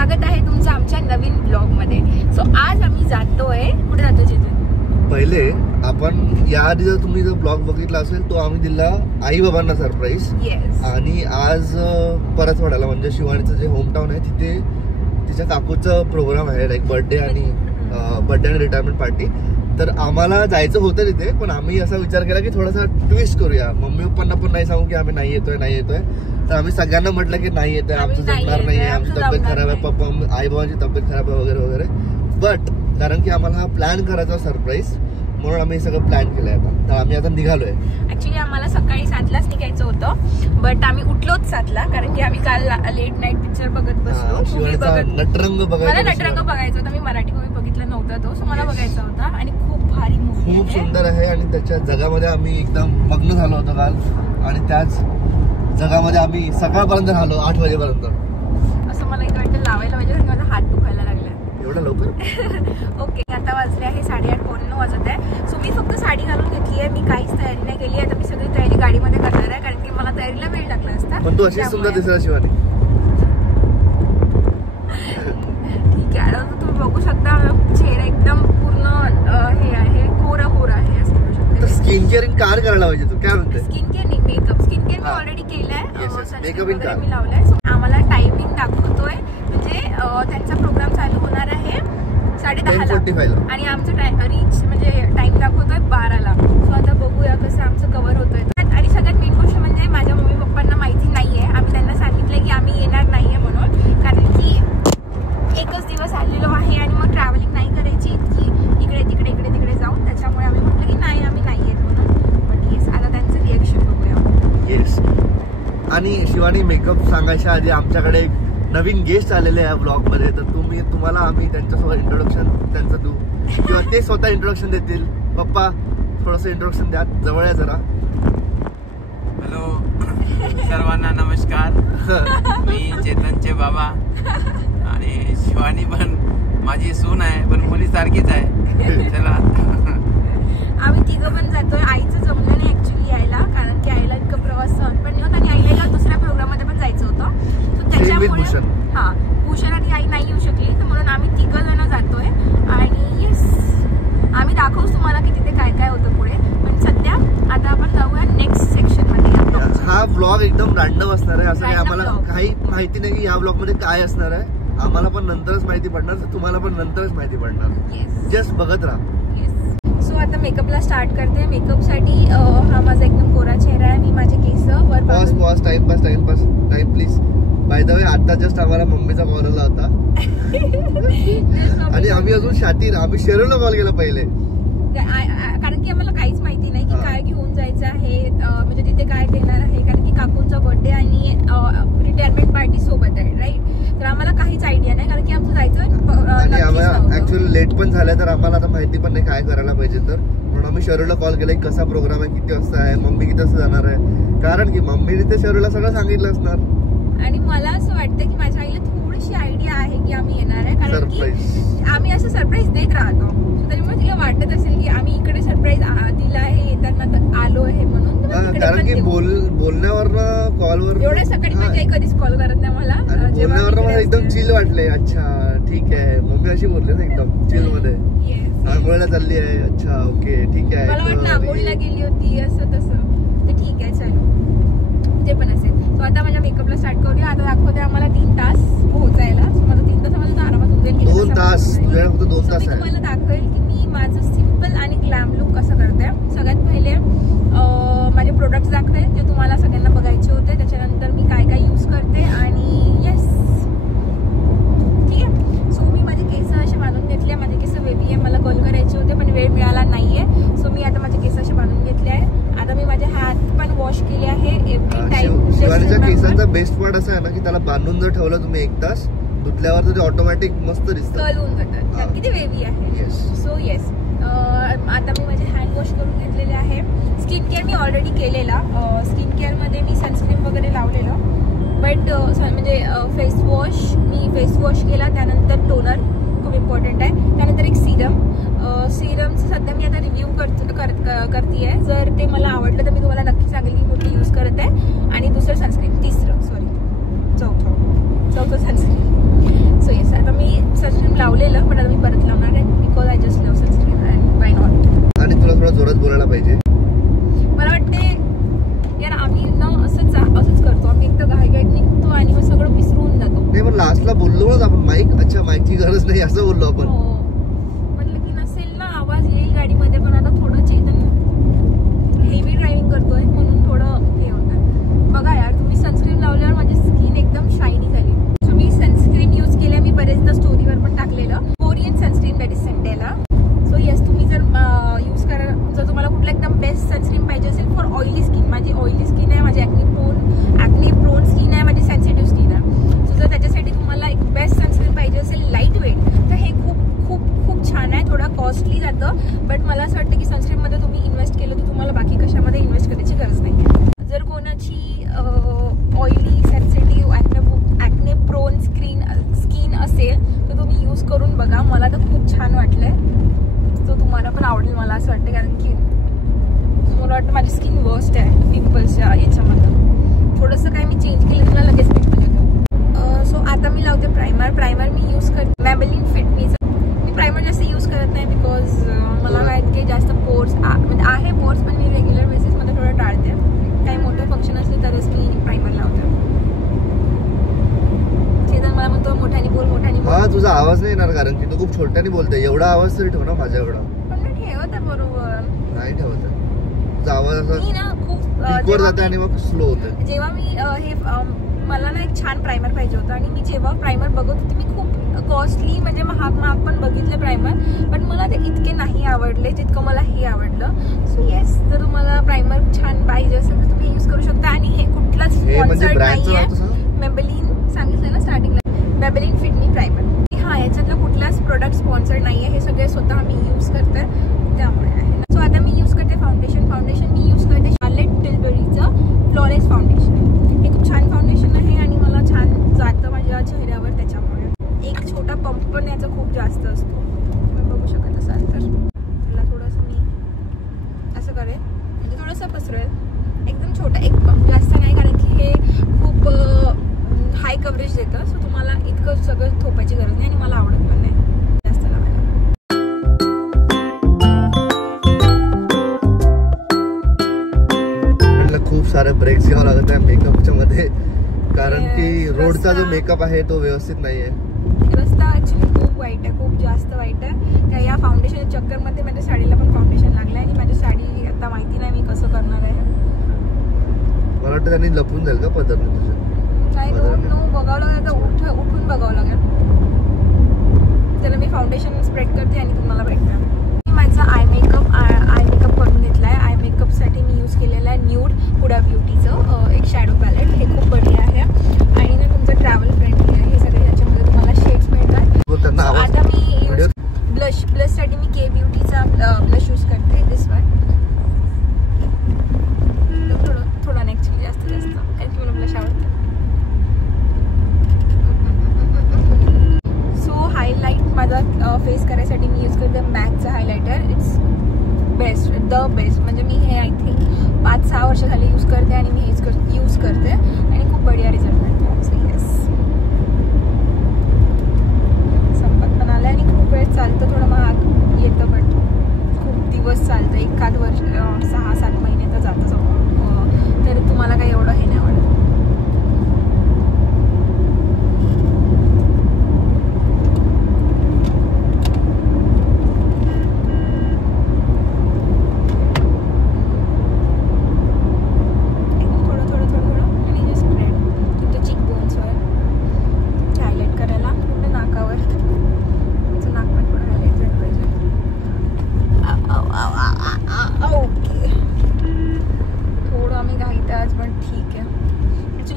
स्वागत आहे तुमचं आमच्या नवीन ब्लॉग मध्ये. सो आज आम्ही जातोय, कुठे जातोय चेतन? पहिले आपण याआधी जर तुम्ही जो ब्लॉग बघितला असेल तो आम्ही दिला आई बाबांना सरप्राईज. आणि आज परतवाड्याला म्हणजे शिवानीचं जे होम टाउन आहे तिथे तिच्या काकूचा प्रोग्राम आहे, लाईक बर्थडे आणि रिटायरमेंट पार्टी. तर आम्हाला जायचं होतं तिथे, पण आम्ही असा विचार केला की थोडासा ट्विस्ट करूया. मम्मी पप्पांना पण नाही सांगू की आम्ही नाही येतोय. तर आम्ही सगळ्यांना म्हटलं की नाही येतोय, आमचं जमणार नाहीये, आमची तब्येत खराब आहे, पप्पा आई बाबांची तब्येत खराब आहे वगैरे वगैरे. बट कारण की आम्हाला हा प्लॅन करायचा सरप्राईज, म्हणून आम्ही सगळं प्लॅन केलंय आता. तर आम्ही आता निघालोय. ऍक्च्युली आम्हाला सकाळी 7लाच निघायचं होतं, बट आम्ही उठलोच 7ला, कारण की आम्ही काल लेट नाईट पिक्चर बघत बसलो. नटरंग बघायचा होता. मी मराठी मूवी बघितला नव्हता तो, सो मला बघायचा होता. आणि खूप भारी मूवी, खूप सुंदर आहे. आणि त्याच्या जगामध्ये आम्ही एकदम मग्न झालो होतो काल, आणि त्याच जगामध्ये आम्ही सकाळपर्यंत राहिलो 8 वाजेपर्यंत. असं मला एक वाटतं लावायला पाहिजे, कारण माझा हात दुखायला लागला एवढं लवकर. ओके, आता वाजले आहे 8:30, 9 वाजत आहे. सो मी फक्त साडी घालून घेतली आहे, मी काहीच तयारी नाही केली आहे. आता मी सगळी तयारी गाडीमध्ये करणार आहे, कारण की मला तयारीला वेळ लागला असता. पण तू अशीच सुंदर दिसत शिवानी. ठीक आहे, आता तुम्ही बघू शकता चेहरा एकदम पूर्ण हे आहे, कोरा आहे असं म्हणू शकते. स्किन केअरिंग कार करायला पाहिजे. तू काय म्हणते? स्किन केअर नाही, मेकअप. स्किन केअर मी ऑलरेडी केलंय, मेकअप मी लावलाय. सो आम्हाला टायमिंग दाखवतोय, म्हणजे त्यांचा प्रोग्राम चालू होणार आहे 10:30 आणि आमचं रीच म्हणजे टाइम दाखवतोय 12ला. सो आता बघूया कसं आमचं कव्हर होतोय. आणि सगळ्यात मेन गोष्ट म्हणजे माझ्या मम्मी पप्पांना माहिती नाहीये, आम्ही त्यांना सांगितलंय की आम्ही येणार नाहीये म्हणून, कारण की एकच दिवस आलेलो आहे आणि मग ट्रॅव्हलिंग नाही करायची इतकी इकडे तिकडे जाऊन. त्याच्यामुळे आम्ही म्हटलं की नाही, आम्ही नाही येत म्हणून. पण येस, आता त्यांचं रिएक्शन बघूया. येस. आणि शिवानी, मेकअप सांगायच्या आधी आमच्याकडे एक नवीन गेस्ट आलेले आहे ब्लॉग मध्ये. तर तुम्हाला आम्ही त्यांच्यासोबत इंट्रोडक्शन त्यांचं देऊ, किंवा ते स्वतः इंट्रोडक्शन देतील. पप्पा, थोडंसं इंट्रोडक्शन द्या, जवळ आहे जरा. हॅलो सर्वांना, नमस्कार. मी चेतनचे बाबा, आणि शिवानी पण माझी सून आहे, पण मुली सारखीच आहे. चला. आम्ही तिघं पण जातोय. आईचं जमलं नाही ऍक्च्युली यायला, कारण की आईला इतकं प्रवास सहन पण नाही होत, आणि आईला दुसऱ्या प्रोग्राम मध्ये पण जायचं होतं. सो त्याच्यामुळे भूषण आणि आई नाही येऊ शकली, तर म्हणून आम्ही तिघं जण जातोय. आणि येस, आम्ही दाखवूच तुम्हाला की तिथे काय काय होतं पुढे. पण सध्या आता आपण जाऊया नेक्स्ट सेक्शन मध्ये. हा ब्लॉग एकदम रॅन्डम असणार आहे, असं काही आम्हाला काही माहिती नाही की या ब्लॉग मध्ये काय असणार आहे. आम्हाला पण नंतरच माहिती पडणार, तर तुम्हाला पण नंतरच माहिती पडणार. जस्ट बघत राहा. सो आता मेकअपला स्टार्ट करते. मेकअप साठी हा माझा एकदम कोरा चेहरा आहे. मी माझे केस वर pause time please. By the way, आता जस्ट आम्हाला मम्मीचा कॉल आला होता. आणि आम्ही अजून आम्ही शेरूला कॉल केला पहिले, कारण की आम्हाला काहीच माहिती नाही की काय घेऊन जायचं आहे, म्हणजे तिथे काय देणार आहे. कारण की काकूंचा बर्थडे आणि रिटायरमेंट पार्टी सोबत आहे, राईट. तर आम्हाला काहीच आयडिया नाही, कारण की आमचं जायचं. आणि आम्हाला ऍक्च्युअली लेट पण झालंय, तर आम्हाला आता माहिती पण नाही काय करायला पाहिजे. तर म्हणून आम्ही शरूला कॉल केला की कसा प्रोग्राम आहे, किती वाजता आहे, मम्मी किती वाजता जाणार आहे. कारण की मम्मीने ते शरूला सगळं सांगितलं असणार. आणि मला असं वाटतं की माझ्या आईला थोडीशी आयडिया आहे की आम्ही येणार आहे, कारण की आम्ही असं सरप्राईज देत राहतो. तरी मग तिला वाटत असेल की आम्ही इकडे सरप्राईज दिला आहे, येताना आलो आहे म्हणून. कारण की बोलण्यावरनं, कॉलवर, एवढ्या सकाळी माझी आई कधीच कॉल करत नाही मला. बोलण्यावरनं मला एकदम चिल वाटले. अच्छा ठीक आहे, मम्मी अशी बोलले ना एकदम चिल मध्ये. आंघोळीला चालली आहे, अच्छा ओके ठीक आहे. मला वाटतं आंघोळीला गेली होती असं तसं. तर ठीक आहे, चलो जे पण असेल. सो आता माझ्या मेकअपला स्टार्ट करूया. आता दाखवते आम्हाला 3 तास पोहोचायला. माझं 3 तास आम्हाला आरामात होऊन जाईल. 2 तास, तुझ्याकडे फक्त 2 तास आहे. तुम्हाला दाखवेल की मी माझं सिम्पल आणि ग्लॅम लुक कसं करते. सगळ्यात पहिले माझे प्रोडक्ट्स दाखवे, जे तुम्हाला सगळ्यांना बघायचे होते. त्याच्यानंतर मी काय काय यूज करते. आणि येस, ठीक आहे. सो मी माझे केस असे बांधून घेतले. माझे केस वेवी आहे, मला कॉल करायचे होते पण वेळ मिळाला नाहीये. सो मी आता माझे केस असे बांधून घेतले आहे. आता मी माझे हात पण वॉश केले आहे एव्हरी टाइम. शिवानीच्या केसांचा बेस्ट पार्ट असा आहे ना की त्याला बांधून जर ठेवलं तुम्ही 1 तास, धुतल्यावर तर ते ऑटोमॅटिक मस्त दिसतं, कर्ल होऊन जातात, कारण की ते वेवी आहे. सो येस, आता मी माझे हँड वॉश करून घेतलेले आहे. स्किन केअर मी ऑलरेडी केलेला. स्किन केअरमध्ये मी सनस्क्रीन वगैरे लावलेलं, बट म्हणजे फेस वॉश केला. त्यानंतर टोनर खूप इम्पॉर्टंट आहे. त्यानंतर एक सिरमचं सध्या मी आता रिव्ह्यू करते आहे. जर ते मला आवडलं तर मी तुम्हाला नक्की सांगेल की कुठली यूज करत आहे. आणि दुसरं सनस्क्रीन, चौथं सनस्क्रीन. सो पाहिजे. मला वाटते यार आम्ही ना असंच करतो, आम्ही एक तर घाईघाईत निघतो आणि मग सगळं विसरून जातो. नाही पण लास्टला बोललो ना आपण माईक, अच्छा माईकची गरज नाही असं बोललो आपण. म्हटलं की नसेल ना आवाज येईल गाडीमध्ये, पण आता थोडं चेतन हेवी ड्रायव्हिंग करतोय म्हणून थोडं हे होतं. बघा यार तुम्ही सनस्क्रीन लावल्यावर माझी स्किन एकदम शायनी झाली. सो मी सनस्क्रीन यूज केल्या, मी बरेचदा स्टोरीवर पण टाकलेलं, Korean sunscreen that is Centella. So yes तुम्ही जर यूज करा, जर तुम्हाला कुठला एकदम बेस्ट सनस्क्रीन पाहिजे असेल फॉर ऑइली स्किन, माझी ऑइली स्किन आहे, माझी ॲक्ने प्रोन स्किन आहे, माझी सेन्सिटिव्ह स्किन आहे. सो जर त्याच्यासाठी तुम्हाला एक बेस्ट सनस्क्रीन पाहिजे असेल लाईट वेट, तर हे खूप छान आहे. थोडा कॉस्टली जातं, बट मला असं वाटतं की सनस्क्रीनमध्ये तुम्ही इन्व्हेस्ट केलं तर तुम्हाला बाकी कशामध्ये इन्व्हेस्ट करायची गरज नाही. जर कोणाची oily sensitive acne prone skin असेल तर तुम्ही यूज करून बघा. मला तर खूप छान वाटलंय, तो तुम्हाला पण आवडेल मला असं वाटतं, कारण की मला वाटतं माझी स्किन वर्स्ट आहे पिंपल्सच्या याच्यामध्ये. थोडंसं काय मी चेंज केलं तर मला लगेच पिंपल येतो. सो आता मी लावते प्रायमर मी यूज करते मॅबेलिन फिट मीचं. मी प्रायमर जास्त यूज करत नाही बिकॉज मला माहिती की जास्त पोर्स म्हणजे आहे पोर्स, पण मी रेग्युलर बेसिसमध्ये थोडं टाळते. काही मोठं फंक्शन असेल तरच मी प्रायमर लावते. चेतन मला म्हणतो मोठ्याने बोल. हा तुझा आवाज नाही येणार कारण की तू खूप छोट्याने बोलते. एवढा आवाज तरी ठेव ना माझ्या एवढा. पण मी ठेवत आहे बरोबर. नाही ठेवत तुझा आवाज असा खूप पीकवर जाते आणि मग स्लो होते. जेव्हा मी हे मला ना एक छान प्रायमर पाहिजे होतं आणि मी जेव्हा प्रायमर बघत होते मी खूप कॉस्टली म्हणजे महाग पण बघितले प्रायमर, पण मला ते इतके नाही आवडले जितकं मला हे आवडलं. सो येस जर तुम्हाला प्रायमर छान पाहिजे असेल तर तुम्ही यूज करू शकता. आणि हे कुठलाच स्पॉन्सर्ड नाहीये. मॅबेलिन सांगितलं ना स्टार्टिंगला, मॅबेलिन फिट मी प्रायमर. हा याच्यातलं कुठलाच प्रोडक्ट स्पॉन्सर्ड नाहीये, हे सगळे स्वतः मी यूज करते त्यामुळे आहे. सो आता मी यूज करते फाउंडेशन मी यूज करते शार्लेट टिलबरीचं फ्लॉलेस फाउंडेशन. हे खूप छान फाउंडेशन आहे आणि मला छान जातं माझ्या चेहऱ्यावर. त्याच्यामुळे एक छोटा पंप पण याचा खूप जास्त असतो, तुम्ही बघू शकत असाल तर. त्याला थोडंसं मी असं करेल म्हणजे थोडंसं पसरेल, एकदम छोटा एक पंप, जास्त नाही, कारण की हे खूप हाय कव्हरेज देतं. सो तुम्हाला इतकं सगळं थोपायची गरज नाही आणि मला आवडत पण नाही जास्त लावायला. खूप सारे ब्रेक्स घ्यावं लागत आहे मेकअपच्या मध्ये, कारण की रोडचा जो मेकअप आहे तो व्यवस्थित नाहीये. रस्ता ऍक्च्युली खूप वाईट आहे, खूप जास्त वाईट आहे. त्या या फाउंडेशन चक्करमध्ये माझ्या साडीला पण फाउंडेशन लागलं आणि माझी साडी आता माहिती नाही मी कसं करणार आहे. मला वाटतं त्यांनी लपून जाईल का पदरने तुझ्या? नाही बघावं लागेल, उठून बघावं लागेल. त्याला मी फाउंडेशन स्प्रेड करते आणि तुम्हाला भेटते. माझा आय मेकअप करून घेतला आहे. आय मेकअपसाठी मी यूज केलेला आहे न्यूड हुडा ब्युटीचं एक शॅडो पॅलेट. हे खूप बढिया आहे आणि ना तुमचं ट्रॅव्हल फ्रेंडली आहे. हे सगळे त्याच्यामध्ये तुम्हाला शेड्स मिळतात. आता मी ब्लशसाठी मी के ब्युटीचा ब्लश यूज करते. दिस वन थोडा नाही ॲक्च्युली जास्त कारण की मला ब्लश आवडतं. सो हायलाईट माझा फेस करायसाठी मी यूज करते मॅकचं हायलायटर. इट्स द बेस्ट म्हणजे मी हे आय थिंक 5-6 वर्ष झाली यूज करते आणि मी हेच यूज करते आणि खूप बढिया रिझल्ट मिळतो. सो येस संपत पण आलं आणि खूप वेळ चालतं. थोडं महाग येतं बट खूप दिवस चालतं. एखाद वर्ष 6-7 महिने तर जातं सगळं. तर तुम्हाला काही एवढं हे नाही आवडत.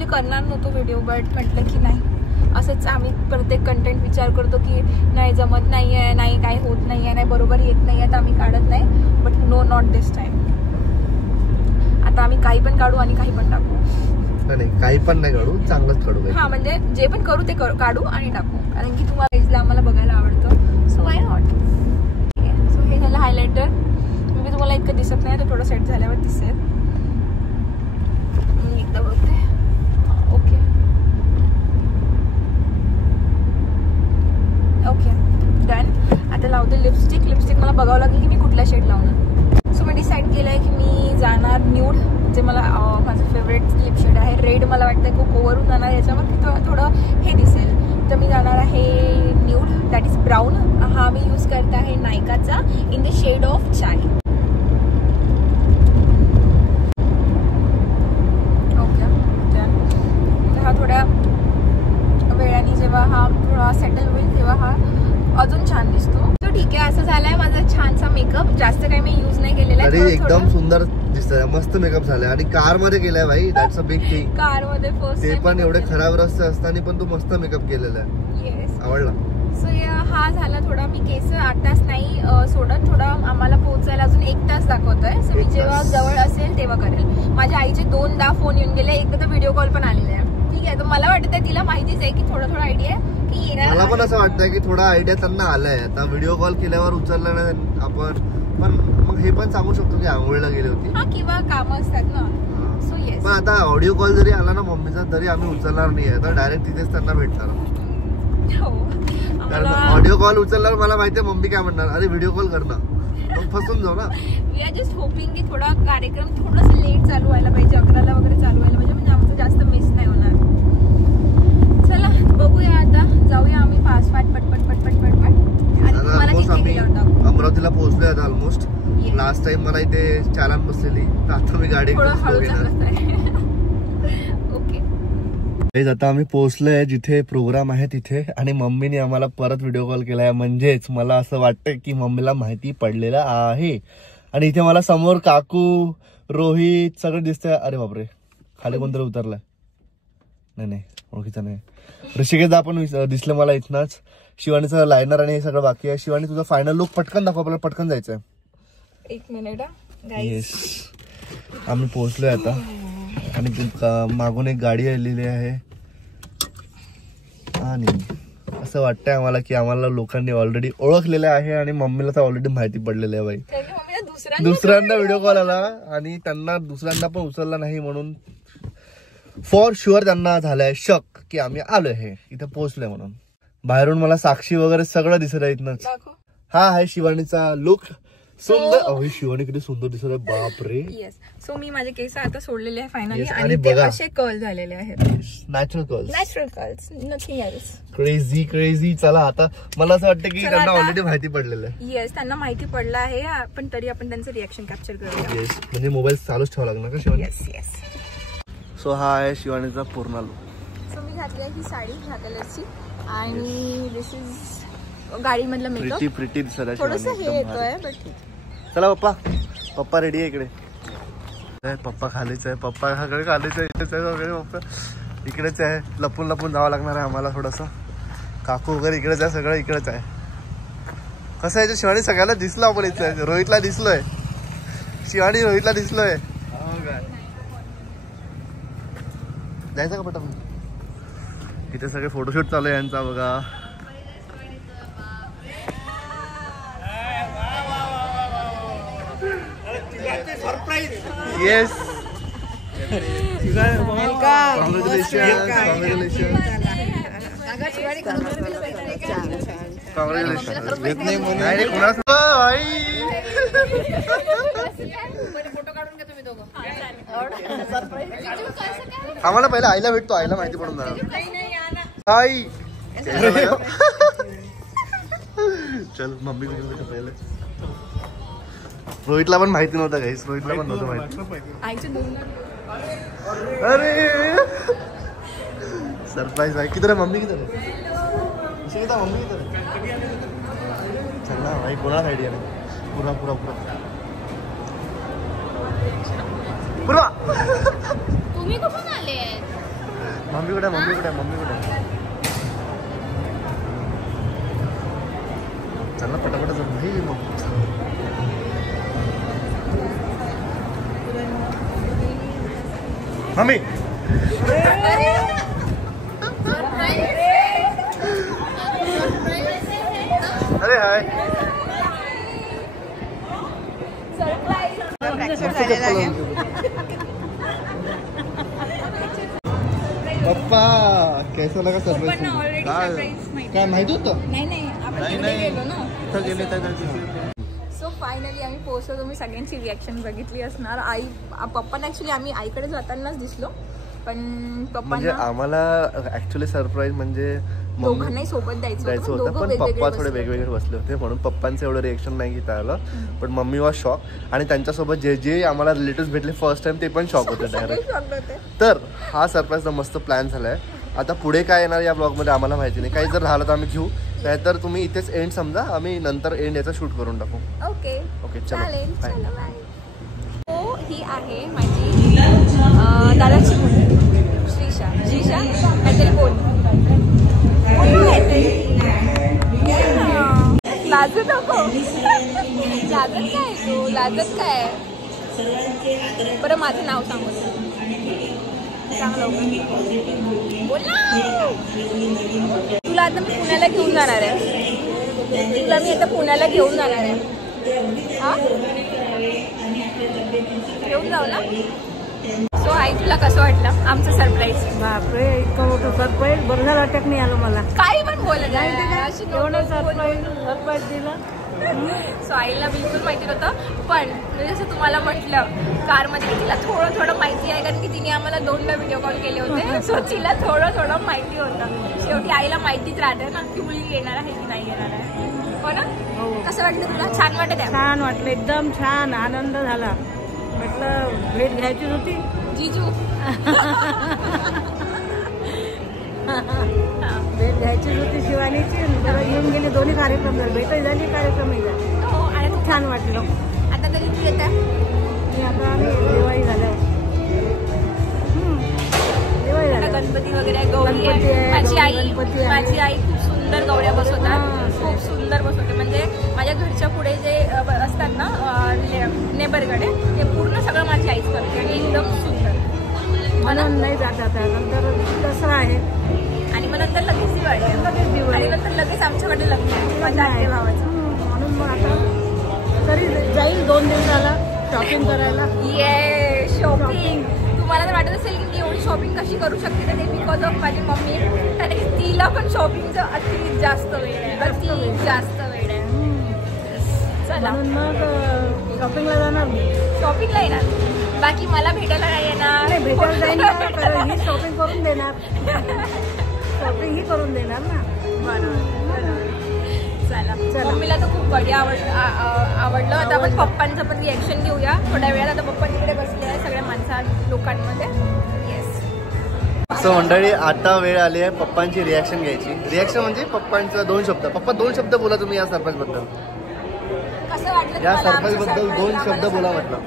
करणार नव्हतो व्हिडिओ बट म्हटलं की नाही असंच आम्ही प्रत्येक कंटेंट विचार करतो की नाही जमत नाही आहे, नाही काय होत नाही आहे, नाही बरोबर येत नाही आहे तर आम्ही काढत नाही. But no not this time. आता आम्ही काही पण काढू आणि काही पण टाकू. नाही काही पण नाही काढू, चांगलंच काढू. हा म्हणजे जे पण करू ते काढू आणि टाकू, कारण की तुम्हाला आम्हाला बघायला आवडतं. So why not. सो हे झालं हायलायटर. मी तुम्हाला इतकं दिसत नाही तर थोडं सेट झाल्यावर दिसेल. मी एकदा बघते. Okay okay done. आता लावते लिपस्टिक. मला बघावं लागेल की मी कुठला शेड लावणार. सो मी डिसाईड केलंय की मी जाणार न्यूड, जे मला माझं फेवरेट लिप शेड आहे. रेड मला वाटतं खूप ओव्हरून जाणार याच्यावर की थोडं हे दिसेल, तर मी जाणार आहे न्यूड, दॅट इज ब्राऊन. हा मी यूज करत आहे नायकाचा in the shade of chai. Okay, हा थोड्या वेळाने जेव्हा हा थोडा सेटल होईल तेव्हा हा अजून छान दिसतो. तो ठीक आहे, असं झालाय माझा छानसा मेकअप. जास्त काही मी यूज नाही केलेला आहे. एकदम सुंदर दिसतंय, मस्त मेकअप झालाय. आणि कार मध्ये केलाय भाई, that's a big thing. Car मध्ये फर्स्ट ते पण एवढे खराब रस्ते असताना पण तू मस्त मेकअप केलेला आहे. येस, आवडला. सो हा झाला थोडा. मी केस 8 तास नाही सोडत, थोडा आम्हाला पोहोचायला अजून 1 तास दाखवतोय. सो मी जेव्हा जवळ असेल तेव्हा करेल. माझ्या आईचे 2दा फोन येऊन गेले, एकदा तर व्हिडिओ कॉल पण आलेला आहे. ठीक आहे, तर मला वाटतं तिला माहितीच आहे की थोडं आयडिया आहे की येणार. मला पण असं वाटतंय की थोडा आयडिया त्यांना आलाय. आता व्हिडिओ कॉल केल्यावर उचलला नाही आपण, पण मग हे पण सांगू शकतो की आंघोळीला गेली होती किंवा कामं असतात ना. सो येस, पण आता ऑडिओ कॉल जरी आला ना मम्मीचा तरी आम्ही उचलणार नाही आहे, तर डायरेक्ट तिथेच त्यांना भेटणार. कारण ऑडिओ कॉल उचलल्यावर मला माहितीये मम्मी काय म्हणणार, अरे व्हिडिओ कॉल कर ना, मग फसून जाऊ ना. वी आर जस्ट होपिंग की थोडा कार्यक्रम थोडंसं लेट चालू व्हायला पाहिजे, 11ला वगैरे चालू व्हायला पाहिजे, म्हणजे आमचं जास्त मिस नाही होणार. चला बघूया, आता जाऊया आम्ही फास्ट पटपट. आम्ही अमरावतीला पोहोचलोय आता ऑलमोस्ट. लास्ट टाइम मला इथे चालन बसलेली, तर आता मी गाडी ओके. आता आम्ही पोहोचलोय जिथे प्रोग्राम आहे तिथे, आणि मम्मीने आम्हाला परत व्हिडिओ कॉल केलाय. म्हणजेच मला असं वाटतंय की मम्मीला माहिती पडलेलं आहे. आणि इथे मला समोर काकू, रोहित सगळं दिसतंय. अरे बापरे, खाली कोणतरी उतरलाय. नाही ओळखीचं नाही. ऋषिकेशदा पण दिसलं मला इथनच. शिवानीचं लायनर आणि हे सगळं बाकी आहे. शिवानी तुझा फायनल लुक पटकन दाखव, आपल्याला पटकन जायचंय. 1 मिनिट. येस, आम्ही पोहोचलोय आता. आणि मागून एक गाडी आलेली आहे. आणि असं वाटतंय आम्हाला की आम्हाला लोकांनी ऑलरेडी ओळखलेलं आहे, आणि मम्मीला तर ऑलरेडी माहिती पडलेलं आहे बाई. दुसऱ्यांदा व्हिडिओ कॉल आला आणि त्यांना दुसऱ्यांदा पण उचलला नाही, म्हणून फॉर शुअर त्यांना झालंय शक की आम्ही आलोय, हे इथे पोहोचलोय म्हणून. बाहेरून मला साक्षी वगैरे सगळं दिसत आहे इथनच. हा आहे शिवानीचा लुक. सुंदर. अहो शिवानी किती सुंदर दिसत आहे, बापरे. येस, सो मी माझे केस आता सोडलेले आहे फायनली, आणि ते असे कर्ल झालेले आहेत. Natural curls, nothing else. Crazy. चला आता मला असं वाटतं की त्यांना ऑलरेडी माहिती पडलेलं आहे. येस, त्यांना माहिती पडलं आहे, पण तरी आपण त्यांचं रिएक्शन कॅप्चर करूया. येस, म्हणजे मोबाईल चालूच ठेवावा लागणार का शिवानी? येस. सो हा आहे शिवानीचा पूर्ण लुक. सो मी घातली आहे ही साडी ह्या कलरची, आणि दिस इज गाडीमधला मेकअप. प्रिटी दिसत आहे. थोडंसं हे येतोय, बट चला पप्पा रेडी आहे इकडे. पप्पा खालीच आहे, पप्पा खालीच आहे, इकडेच आहे वगैरे. पप्पा इकडेच आहे. लपून जावं लागणार आहे आम्हाला थोडंसं. काकू वगैरे इकडेच आहे, सगळं इकडेच आहे. कसं आहे शिवानी सगळ्याला दिसलो आपण इथं. रोहितला दिसलोय, शिवानी रोहितला दिसलोय. जायचं का पटापट? इथे सगळे फोटोशूट चालू आहे यांचा बघा. येस, आम्हाला पहिला आईला भेटतो, आईला माहिती पडून जाणार. आई चल मम्मी कुठे पहिले. रोहितला पण माहिती नव्हतं काहीच, रोहितला पण नव्हतं माहिती. अरे सरप्राईज भाई. किधर है मम्मी, किधर है मम्मी, किधर है? चल ना भाई, कोणाला आयडिया नाही. पुरा तुम्ही कुठून आले? मम्मी कुठे? चल ना पटापट चल भाई. मग मम्मी अरे हाय. पप्पा कैसा लगा सरप्राईज? काय माहित होतं? नाही सो फायनली आम्ही पोहोचलो. तुम्ही सगळ्यांची रिॲक्शन बघितली असणार. पप्पांना ऍक्च्युली आम्ही आईकडे जातानाच दिसलो, पण पप्पांना आम्हाला ऍक्च्युली सरप्राईज म्हणजे दोघांनाही सोबत द्यायचं होतं, पण पप्पा थोडे वेगवेगळे बसले होते म्हणून पप्पांचं एवढं रिएक्शन नाही घेता आलं. पण मम्मी वॉज शॉक, आणि त्यांच्यासोबत जे आम्हाला रिलेटिव्ह भेटले फर्स्ट टाइम ते पण शॉक होते डायरेक्ट. तर हा सरप्राईजचा मस्त प्लॅन झालाय. आता पुढे काय येणार या ब्लॉगमध्ये आम्हाला माहिती नाही. काही जर झालं तर आम्ही घेऊ, नाहीतर तुम्ही इथेच एंड समजा, आम्ही नंतर एंड याचा शूट करून टाकू. ओके चालेल. हो, ही आहे माझी दादाची मुलगी श्रीशा काहीतरी बोल. लाजत नको. लाजत काय तू? लाजत काय? बरं माझं नाव सांगू चांगलं बोल ना. तुला आता मी पुण्याला घेऊन जाणार आहे. हा घेऊन जाऊ ना. सो आई तुला कसं वाटलं आमचं सरप्राईज? बापरे, इतकं मोठं सरप्राईज. बरं झालं अटॅक नाही आलं मला. काही पण बोलत एवढं सरप्राईज दिलं. सो आईला बिलकुल माहिती नव्हतं, पण जसं तुम्हाला म्हटलं कारमध्ये की तिला थोडं माहिती आहे, कारण की तिने आम्हाला 2दा व्हिडिओ कॉल केले होते. सो तिला थोडं माहिती होतं. शेवटी आईला माहितीच राहते ना की मुलगी येणार आहे की नाही येणार आहे. हो ना? कसं वाटलं तुला? छान वाटत आहे? छान वाटलं, एकदम छान आनंद झाला. म्हटलं भेट घ्यायची होती जीजू. भेट घ्यायची होती शिवानीची. येऊन गेली. दोन्ही कार्यक्रम झाले, भेटही झाली, कार्यक्रमही झाले. आणि खूप छान वाटलं. आता कधी तू येत आहे? मी आता आम्ही दिवाळी झालं. दिवाळी झालं. गणपती वगैरे गौरी आहे. माझी आई खूप सुंदर गौऱ्या बसवतात. खूप सुंदर बसवते. म्हणजे माझ्या घरच्या पुढे जे असतात ना नेबरकडे, ते पूर्ण सगळं माझी आईच करते आणि एकदम सुंदर. म्हणून नाही जात आता. नंतर दसरा आहे आणि मग नंतर लगेच दिवाळी आणि नंतर लगेच आमच्याकडे लग्न आहे माझ्या आत्या भावाचं. म्हणून मग आता तरी जाईल 2 दिवसाला शॉपिंग करायला. ये शॉपिंग. तुम्हाला तर वाटत असेल की मी एवढी शॉपिंग कशी करू शकते, तर ते बिकॉज ऑफ माझी मम्मी. तर तिला पण शॉपिंगचं अति जास्त वेळ आहे. चला मग शॉपिंगला जाणार. शॉपिंगला येणार, बाकी मला भेटायला नाही येणार. भेटायला जाईल ही शॉपिंग करून देणार. शॉपिंग ही करून देणार ना. बरोबर. चला, मम्मीला तर खूप बढिया आवडलं. आता आपण पप्पांचं पण रिॲक्शन घेऊया थोड्या वेळात. आता पप्पा तिकडे बसले आहे सगळ्या लोकांमध्ये. येस. सो मंडळी, आता वेळ आली आहे पप्पांची रिॲक्शन घ्यायची. रिॲक्शन म्हणजे पप्पांचं 2 शब्द. पप्पा 2 शब्द बोला तुम्ही या सरप्राईज बद्दल. कसं वाटलं या सरप्राईज बद्दल 2 शब्द बोला म्हटलं.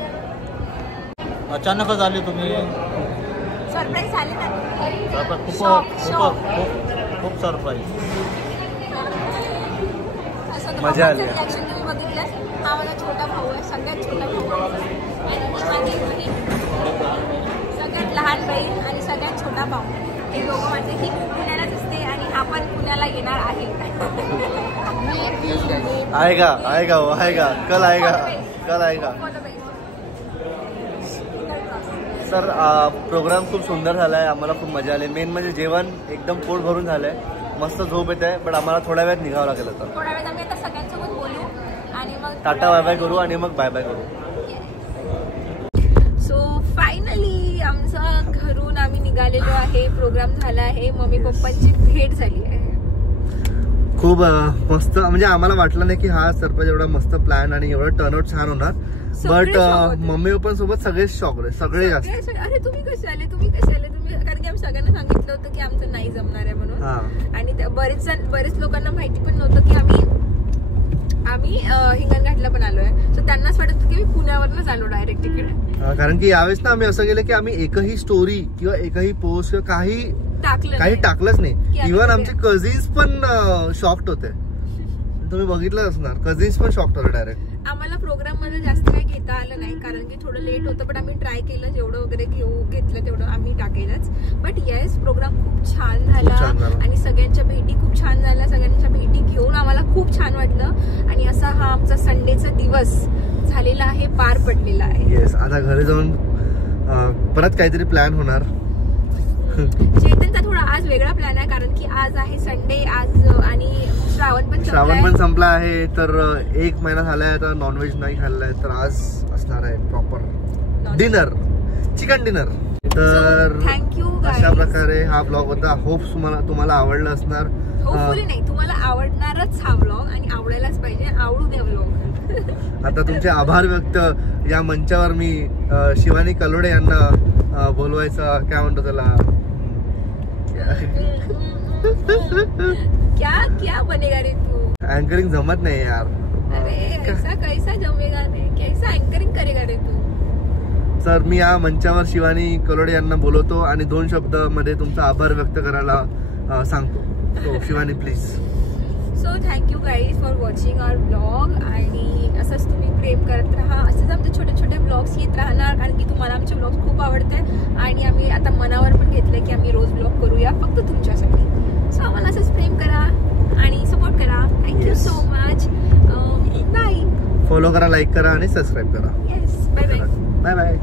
अचानकच आले तुम्ही. सरप्राईज झाले ना. खूप सरप्राईज. मजा आली. रिॲक्शन तुम्ही बघितलं. हा माझा छोटा भाऊ आहे, सगळ्यात छोटा भाऊ आणि माझी बहीण, सगळ्यात लहान बहीण आणि सगळ्यात छोटा भाऊ. हे दोघं माझे. ही पुण्यालाच असते आणि हा पण पुण्याला येणार आहे. कल आएगा. सर, प्रोग्राम खूप सुंदर झालाय. आम्हाला खूप मजा आली. मेन म्हणजे जेवण एकदम पोट भरून झालंय. मस्त झोप येत आहे. पण आम्हाला थोड्या वेळात निघावं लागेल. आता थोड्या वेळात आम्ही आता सगळ्यांसोबत बोलू आणि मग टाटा बाय बाय करू आणि मग बाय बाय करू. सो फायनली आमचं घरून आम्ही निघालेलो आहे. प्रोग्राम झाला आहे. मम्मी पप्पांची भेट झाली आहे. खूप मस्त. म्हणजे आम्हाला वाटलं नाही की हा सरप्राईज एवढा मस्त प्लॅन आणि एवढं टर्नआउट छान होणार. बट मम्मी पप्पा सोबत सगळेच शॉक होते. सगळे जास्त. अरे तुम्ही कसे आले कारण की आम्ही सगळ्यांना सांगितलं होतं की आमचं नाही जमणार आहे म्हणून. आणि बरेच लोकांना माहिती पण नव्हतं की आम्ही हिंगणघाटला पण आलोय. सो त्यांनाच वाटत होतं की मी पुण्यावरच आलो डायरेक्ट तिकडे. कारण की यावेळेस ना आम्ही असं केलं की आम्ही एकही स्टोरी किंवा एकही पोस्ट किंवा काही टाकलंच नाही. इव्हन आमचे कझिन्स पण शॉक्ड होते. तुम्ही बघितलं असणार, कझिन्स पण शॉक्ड होते डायरेक्ट. आम्हाला प्रोग्राम मध्ये जास्त काही घेता आलं नाही कारण की थोडं लेट होतं. पण आम्ही ट्राय केलं, जेवढं वगैरे घेतलं तेवढं आम्ही टाकेलच. बट येस, प्रोग्राम खूप छान झाला आणि सगळ्यांच्या भेटी खूप छान झाल्या. सगळ्यांच्या भेटी घेऊन आम्हाला खूप छान वाटलं आणि असा हा आमचा संडेचा दिवस झालेला आहे, पार पडलेला आहे. येस, आता घरी जाऊन परत काहीतरी प्लॅन होणार. चेतनचा थोडा आज वेगळा प्लॅन आहे कारण की आज आहे संडे. आज आणि श्रावण पण श्रावण पण संपला आहे, तर 1 महिना झालाय आता नॉनव्हेज नाही खाल्लाय, तर आज असणार आहे प्रॉपर डिनर, चिकन डिनर. तर अशा प्रकारे हा ब्लॉग होता. होप तुम्हाला आवडला असणार. होपफुली नाही, तुम्हाला आवडणारच हा ब्लॉग आणि आवडायलाच पाहिजे, आवडू दे ब्लॉग. आता तुमचे आभार व्यक्त या मंचावर मी शिवानी कलोडे यांना बोलवायचा, काय म्हणतो त्याला, क्या बनेगा रे तू. अँकरिंग जमत नाही यार. अरे कैसा जमेगा रे, कैसा अँकरिंग करेगा रे तू. तर मी या मंचावर शिवानी कलोडे यांना बोलवतो आणि 2 शब्दामध्ये तुमचा आभार व्यक्त करायला सांगतो. So Shivani please. So thank you guys for watching our blog. आणि असंच तुम्ही प्रेम करत राहा, असंच आमचे छोटे छोटे ब्लॉग्स येत राहणार, कारण की तुम्हाला आमचे ब्लॉग्स खूप आवडतात आणि आम्ही आता मनावर पण घेतलंय की आम्ही रोज ब्लॉग करूया फक्त तुमच्यासाठी. सो आम्हाला असंच प्रेम करा आणि सपोर्ट करा. Thank you so much. Bye. Follow करा, लाईक करा आणि सबस्क्राईब करा. Yes, bye bye. Bye bye.